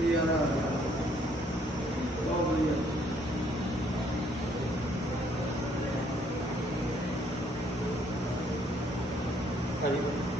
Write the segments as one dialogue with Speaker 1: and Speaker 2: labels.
Speaker 1: 뛰어라 떠올려
Speaker 2: 아니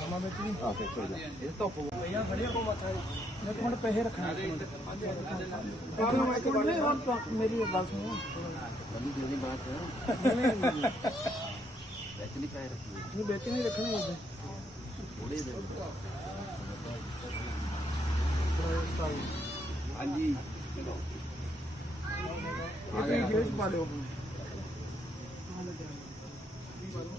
Speaker 2: ਧੁੱਪ
Speaker 1: ਕੋ ਮੱਥਾ ਜੀ ਇੱਕ ਮਿੰਟ ਪੈਸੇ ਰੱਖਣਾ ਇੱਕ ਮਿੰਟ ਇੱਕ ਮਿੰਟ ਨਹੀਂ, ਹੁਣ ਤਾਂ ਮੇਰੀ ਗੱਲ ਸੁਣੋ
Speaker 2: ਬੰਦੀ ਦੇਣੀ ਬਾਤ ਵਿੱਚ ਨਹੀਂ ਪੈ ਰੱਖੀ
Speaker 1: ਨਹੀਂ ਵਿੱਚ ਨਹੀਂ ਰੱਖਣੇ ਉਹਦੇ
Speaker 2: ਥੋੜੇ ਦੇ ਹਾਂਜੀ
Speaker 1: ਇਹ ਤੁਸੀਂ ਜੇਬ 'ਚ ਪਾ ਲਿਓ
Speaker 2: ਜਾ ਦੇ ਕਰਤਾ ਕਰੀ ਮੇਰੀ ਤੱਕ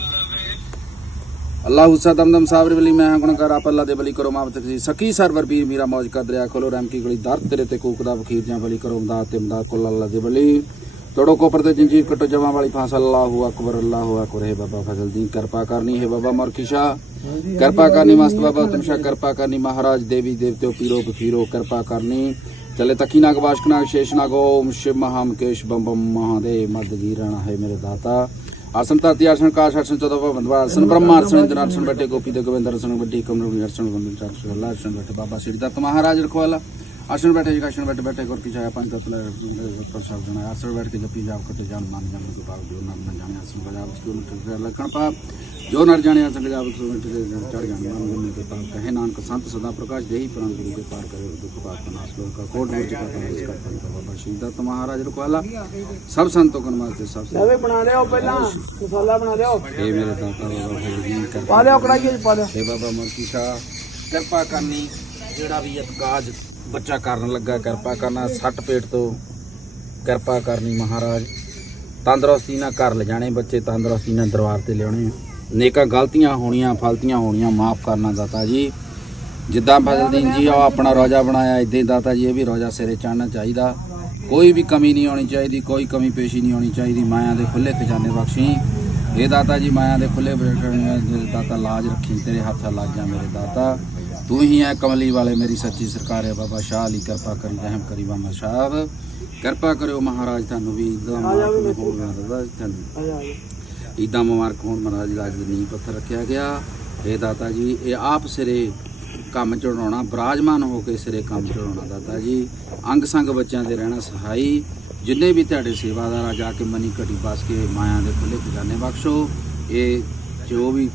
Speaker 2: अल्लाह उसा दमदम सावर बली मैं गुणकार आप अल्लाह दे बली करो माफ तकसी सकी सरवर पीर मेरा मौज का दरिया खोलो रहम की गली दर्द तेरे ते कूकदा बखीर जा बली करो अमदाद ते अमदाद कुल अल्लाह दे बली तोड़ो कोपर ते जंजीर कटो जमा वाली फांस अल्लाह अकबर अल्लाह अकबर हे बाबा फजल दीन कृपा करनी है बाबा मरकिशा कृपा करनी मस्त बाबा तुमशा कृपा करनी महाराज देवी देवते पीरो बखीरो कृपा करनी चले तकी नाग वाशक नाग शेष नाग ओम शिव महामकेश बम बम महादेव मद रणा है मेरे दाता ਆਸਨ ਧਰਤੀ ਆਸਨ ਕਾਸ਼ ਆਸਨ ਚੌਦਾ ਭਵੰਦਵਾ ਆਸਨ ਬ੍ਰਹਮਾ ਆਸਨ ਇੰਦਰ ਆਸਨ ਬੈਠੇ ਗੋਪੀ ਦੇ ਗੋਬਿੰਦਰ ਆਸਨ ਵੱਡੀ ਕਮਰ ਆਸਨ ਬੰਦਨ ਅੱਲਾਹ ਆਸਨ ਬੈਠੇ ਬਾਬਾ ਸ੍ਰੀ ਦત્ਤ ਮਹਾਰਾਜ ਰਖਵਾਲਾ। आसन बैठे एक आसन बैठे बैठे और पीछे अपन तत्ल डॉक्टर साहब जना आसन बैठ के जब पंजाब करते जान मान जान के बाद जो नाम न जाने आसन पंजाब उसके उल्टे लखन पा जो नर जाने आसन पंजाब उसके उल्टे चढ़ जान मान जान के पार कहे नानक संत सदा प्रकाश देही प्राण गुरु के पार करे दुख पाप का नाश लोक का कोट मोच का नाश कर पान का बाबा शहीदा तो महाराज रखवाला सब संतों का नमस्ते सब
Speaker 1: से बना दे पहला मसाला बना दे
Speaker 2: ये मेरे दाता बाबा जी कर
Speaker 1: पा दे कड़ाई पा
Speaker 2: दे बाबा मोती शाह कृपा करनी ਜਿਹੜਾ ਵੀ ਇਤਕਾਜ ਬੱਚਾ ਕਰਨ ਲੱਗਾ, ਕਿਰਪਾ ਕਰਨਾ, ਸੱਟ ਪੇਟ ਤੋਂ ਕਿਰਪਾ ਕਰਨੀ ਮਹਾਰਾਜ। ਤੰਦਰੁਸਤੀ ਨਾਲ ਘਰ ਲਿਜਾਣੇ ਬੱਚੇ, ਤੰਦਰੁਸਤੀ ਨਾਲ ਦਰਬਾਰ ਤੇ ਲਿਆਉਣੇ ਨੇਕਾਂ ਗਲਤੀਆਂ ਹੋਣੀਆਂ, ਫਲਤੀਆਂ ਹੋਣੀਆਂ, ਮਾਫ ਕਰਨਾ ਦਾਤਾ ਜੀ। ਜਿੱਦਾਂ ਫਜ਼ਲਦੀਨ ਜੀ ਉਹ ਆਪਣਾ ਰੋਜਾ ਬਣਾਇਆ ਇਦਾਂ ਹੀ ਦਾਤਾ ਜੀ, ਇਹ ਵੀ ਰੋਜਾ ਸਿਰੇ ਚੜਨਾ ਚਾਹੀਦਾ। ਕੋਈ ਵੀ ਕਮੀ ਨਹੀਂ ਆਉਣੀ ਚਾਹੀਦੀ, ਕੋਈ ਕਮੀ ਪੇਸ਼ੀ ਨਹੀਂ ਆਉਣੀ ਚਾਹੀਦੀ। ਮਾਇਆ ਦੇ ਖੁੱਲੇ ਖਜ਼ਾਨੇ ਬਖਸ਼ੀ। ਇਹ ਦਾਤਾ ਜੀ, ਮਾਇਆ ਦੇ ਖੁੱਲੇ ਬਰਕਣ ਦਾਤਾ ਲਾਜ ਰੱਖੀ, ਤੇਰੇ ਹੱਥ ਲਾਜਾਂ ਮੇਰੇ ਦਾਤਾ। ਤੂੰ ਹੀ ਹੈ ਕਮਲੀ ਵਾਲੇ ਮੇਰੀ ਸੱਚੀ ਸਰਕਾਰ ਹੈ ਬਾਬਾ ਸ਼ਾਹ ਅਲੀ ਕਿਰਪਾ ਕਰੀ ਰਹਿਮ ਕਰੀ ਬਾਬਾ ਸਾਹਿਬ। ਕਿਰਪਾ ਕਰਿਓ ਮਹਾਰਾਜ ਤੁਹਾਨੂੰ ਵੀ ਇਦਾਂ ਮੁਬਾਰਕ ਹੋਣ ਨਾ ਦਦਾ ਤੁਹਾਨੂੰ।
Speaker 1: ਆ ਜਾ ਆ ਜਾ
Speaker 2: ਇਦਾਂ ਮੁਬਾਰਕ ਹੋਣ ਮਹਾਰਾਜ ਦਾ ਅੱਜ ਨੀਂਹ ਪੱਥਰ ਰੱਖਿਆ ਗਿਆ। ਇਹ ਦਾਤਾ ਜੀ ਇਹ ਆਪ ਸਿਰੇ ਕੰਮ ਚੜਾਉਣਾ ਬਰਾਜਮਾਨ ਹੋ ਕੇ ਸਿਰੇ ਕੰਮ ਚੜਾਉਣਾ ਦਾਤਾ ਜੀ। ਅੰਗ ਸੰਗ ਬੱਚਿਆਂ ਦੇ ਰਹਿਣਾ ਸਹਾਈ। ਜਿੰਨੇ ਵੀ ਤੁਹਾਡੇ ਸੇਵਾਦਾਰ ਆ ਜਾ ਕੇ ਮਨੀ ਘਟੀ ਬਸ ਕੇ ਮਾਇਆ ਦੇ ਖੁੱਲੇ ਖਜ਼ਾਨੇ ਬਖਸ਼ੋ। ਇਹ ਜੋ ਵੀ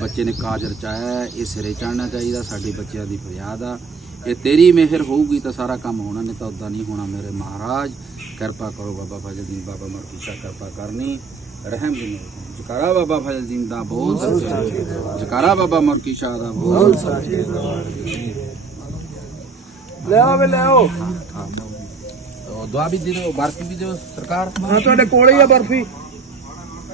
Speaker 2: ਬੱਚੇ ਨੇ ਕਾਜ ਰਚਾਇਆ ਇਹ ਸਿਰੇ ਚੜਨਾ ਚਾਹੀਦਾ ਸਾਡੇ ਬੱਚਿਆਂ ਦੀ ਫਰਿਆਦ ਆ। ਇਹ ਤੇਰੀ ਮਿਹਰ ਹੋਊਗੀ ਤਾਂ ਸਾਰਾ ਕੰਮ ਹੋਣਾ ਨਹੀਂ ਤਾਂ ਉਦਾਂ ਨਹੀਂ ਹੋਣਾ ਮੇਰੇ ਮਹਾਰਾਜ। ਕਿਰਪਾ ਕਰੋ ਬਾਬਾ ਫਜ਼ਲਦੀਨ ਬਾਬਾ ਮਰਕੀਸ਼ਾ ਕਿਰਪਾ ਕਰਨੀ। ਰਹਿਮ ਦੀ ਜਕਾਰਾ ਬਾਬਾ ਫਜ਼ਲਦੀਨ ਦਾ ਬਹੁਤ ਸੱਚਾ। ਜਕਾਰਾ ਬਾਬਾ ਮਰਕੀਸ਼ਾ ਦਾ ਬਹੁਤ ਸੱਚਾ।
Speaker 1: ਲੈ ਆਓ ਵੇ ਲੈ ਆਓ।
Speaker 2: ਉਹ ਦੁਆ ਵੀ ਦੇ ਦਿਓ ਬਰਫੀ ਵੀ ਦਿਓ ਸਰਕਾਰ।
Speaker 1: ਹਾਂ ਤੁਹਾਡੇ ਕੋਲ ਹੀ ਆ ਬਰਫੀ।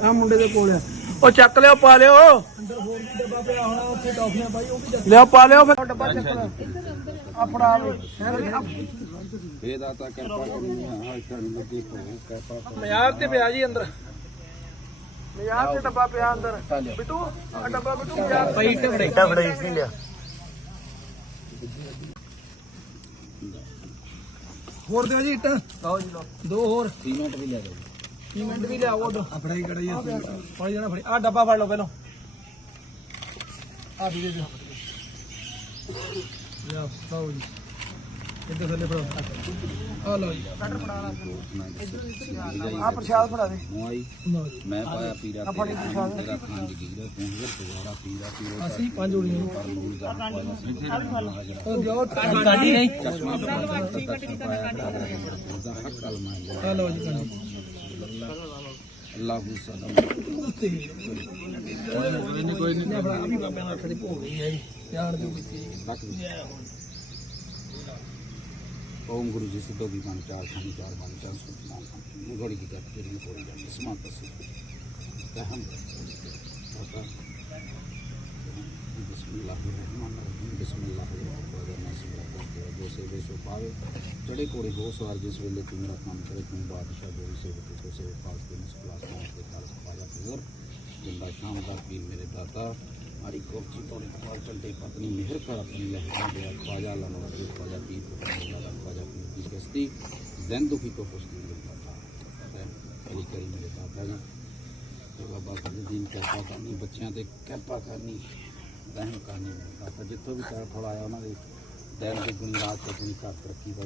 Speaker 1: ਆ ਮੁੰਡੇ ਦੇ ਕੋਲ ਆ। ਉਹ ਚੱਕ ਲਿਓ ਪਾ ਲਿਓ। ਅੰਦਰ ਹੋਰ ਵੀ ਡੱਬਾ ਪਿਆ ਹੋਣਾ ਉੱਥੇ ਟੌਫੀਆਂ ਪਾਈ ਉਹ ਵੀ ਲਿਓ ਪਾ ਲਿਓ ਫਿਰ। ਡੱਬਾ ਚੱਕ ਲਿਓ ਆਪਣਾ
Speaker 2: ਇਹ ਦਾਤਾ ਕਿਰਪਾ ਕਰਨੀ ਹਾਂ ਤੁਹਾਨੂੰ ਲੱਗੀ ਕਿਰਪਾ
Speaker 1: ਮਜ਼ਾਰ ਤੇ ਪਿਆ ਜੀ ਅੰਦਰ। ਮਜ਼ਾਰ ਤੇ ਡੱਬਾ ਪਿਆ ਅੰਦਰ। ਬਿੱਟੂ ਆ ਡੱਬਾ ਬਿੱਟੂ ਪਈ ਨਹੀਂ ਲਿਆ। ਹੋਰ ਦਿਓ ਜੀ ਇੱਟ। ਲਓ ਜੀ ਲਓ। ਦੋ ਹੋਰ।
Speaker 2: ਸੀਮੈਂਟ ਵੀ ਲੈ ਜਾਓ
Speaker 1: ਸੀਮੈਂਟ ਵੀ ਲਿਆਓ ਉਦੋਂ। ਆਪਣਾ ਹੀ ਕੜਾਈ ਆ ਫੜ ਜਾਣਾ ਫੜੀ। ਆ ਡੱਬਾ ਫੜ ਲਓ ਪਹਿਲਾਂ। ਆ ਵੀ ਦੇ ਦਿਓ ਲਿਆਓ ਲਓ ਜੀ। ਇੱਧਰ ਥੱਲੇ ਫੜੋ। ਆ ਲਓ ਜੀ। ਕਟਰ ਫੜਾ ਲਾ ਆ ਪ੍ਰਸ਼ਾਦ ਫੜਾ ਦੇ। ਜੀ।
Speaker 2: ਮੈਂ ਪਾਇਆ ਪੀਰਾ ਤੇਰੇ ਥਾਨੋਂ ਤੇਰਾ ਥਾਨ ਜਗੀਰਾ ਤੂੰ ਹਜ਼ਰ ਤੁਝਾਰਾ ਪੀਰਾ ਪੀਰੋ
Speaker 1: ਅਸੀਂ ਪੰਜ ਹੋਣੀਆਂ
Speaker 2: ਪਰ ਨੂਰ ਦਾ
Speaker 1: ਉਹ ਦਿਓ। ਗਾਡੀ ਨਹੀਂ
Speaker 2: ਚਸ਼ਮਾ ਦਾ ਹੱਕ ਕਲਮਾ
Speaker 1: ਆ ਲਓ ਜੀ
Speaker 2: ਅੱਲਾਹੁ ਸਦਮ
Speaker 1: ਕੋਈ ਨਹੀਂ ਆਪਣਾ ਵੀ ਬਾਬਿਆਂ ਨਾਲ ਖੜੀ ਭੋਗ ਗਈ ਹੈ ਜੀ ਧਿਆਨ ਕੀਤੀ
Speaker 2: ਰੱਖ ਦੇ ਓਮ ਗੁਰੂ ਜੀ ਸਿੱਧੋ ਦੀ ਬਣ ਚਾਰ ਖਾਨੀ ਚਾਰ ਬਣ ਚਾਰ ਸੁਨਾਮ ਮੁਗੜੀ ਦੀ ਗੱਟ ਤੇਰੀ ਕੋਲ ਜਾਂਦੀ ਸਮਾਂ ਤਸੇ ਰਹਿਮ ਬਾਬਾ ਬਿਸਮਿਲ੍ਲਾਹਿਰਰਹਿਮਾਨਿਰਰਹੀਮ ਬਿਸਮਿਲ੍ਲਾਹਿਰਰਹਿਮਾਨਿਰਰਹੀਮ ਸਿਮਰਤ ਜੋ ਸੇ ਵੇ ਸੋ ਪਾਵੇ ਚੜੇ ਕੋੜੇ ਹੋ ਸਵਾਰ ਜਿਸ ਵੇਲੇ ਤੂੰ ਮੇਰਾ ਕੰਮ ਕਰੇ ਤੂੰ ਬਾਦਸ਼ਾਹ ਜੋਰੀ ਸੇ ਤੇ ਤੋ ਸੇ ਫਾਸ ਦੇ ਨਿਸ ਕਲਾਸ ਤੋਂ ਤੇ ਕਾਲ ਸਪਾਇਆ ਫਿਜ਼ਰ ਜਿੰਦਾ ਸ਼ਾਮ ਦਾ ਪੀਰ ਮੇਰੇ ਦਾਤਾ ਮਾਰੀ ਕੋਚੀ ਤੋੜੇ ਪਾਲ ਚਲਦੇ ਪਤਨੀ ਮਿਹਰ ਕਰ ਆਪਣੀ ਲਹਿਰਾਂ ਦੇ ਖਵਾਜਾ ਲਨਵਾ ਦੇ ਖਵਾਜਾ ਪੀਰ ਕੋ ਖਵਾਜਾ ਖਵਾਜਾ ਪੀਰ ਦੀ ਕਸਤੀ ਦਿਨ ਦੁਖੀ ਕੋ ਪੁਸ਼ਤੀ ਮਿਲਦਾ था। ਅਲੀ ਕਰੀ ਮੇਰੇ ਦਾਤਾ ਜੀ ਰਹਿਮ ਕਰਨੀ ਦਾਤਾ ਜਿੱਥੋਂ ਵੀ ਚਾਰ ਆਇਆ ਉਹਨਾਂ ਦੇ ਦਿਨ ਦੀ ਗੁਣੀ ਰਾਤ ਤੇ ਗੁਣੀ ਘਰ ਤਰੱਕੀ ਦਾ